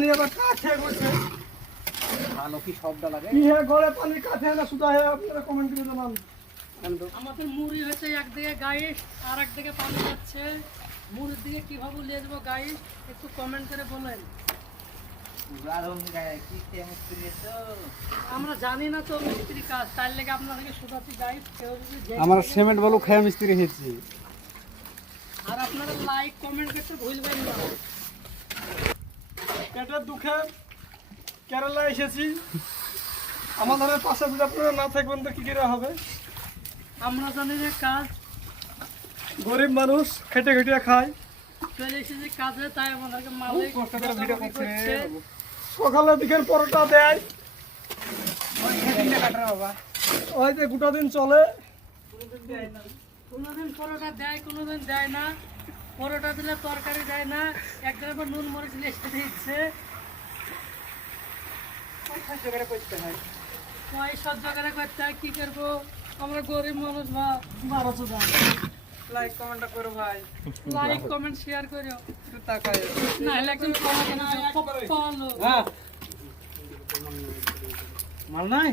পানি আবার কাছে গেছে ভালো কি শব্দ লাগে কি হে ঘরে পানি কাছে না শুধু হে আপনারা কমেন্ট করে জানান আমাদের মুড়ি হচ্ছে একদিকে গাইস আর একদিকে পানি যাচ্ছে মুড়ির দিকে কিভাবে নিয়ে যাবো গাইস একটু কমেন্ট করে বলেন আমরা জানি না তো মিস্ত্রি কাজ তার লেগে আপনাদেরকে শোধাচ্ছি গাইস কেউ যদি দেখে আমার সিমেন্ট বালু খায়া মিস্ত্রি হয়েছে আর আপনারা লাইক কমেন্ট করতে ভুলবেন না পেটের দুঃখে কেরালা এসেছি আমাদের পাশে যদি আপনারা না থাকবেন তো কি করে হবে আমরা জানি যে কাজ গরিব মানুষ খেটে খেটে খায় চলে এসেছে কাজে তাই আমাদেরকে মালিক কষ্ট করে ভিডিও করছে সকালে দিকের পরোটা দেয় বাবা ওই যে গোটা দিন চলে কোনোদিন পরোটা দেয় কোনোদিন দেয় না পরোটা দিলে তরকারি দেয় না একদিন আবার নুন মরিচ লেসে দিচ্ছে করতে হয় ওই সহ্য করে করতে হয় কি করবো আমরা গরিব মানুষ বা 1200 দাম লাইক কমেন্ট করো ভাই লাইক কমেন্ট শেয়ার করো একটু তাকায় না হলে একদম পড়াশোনা হ্যাঁ মাল নাই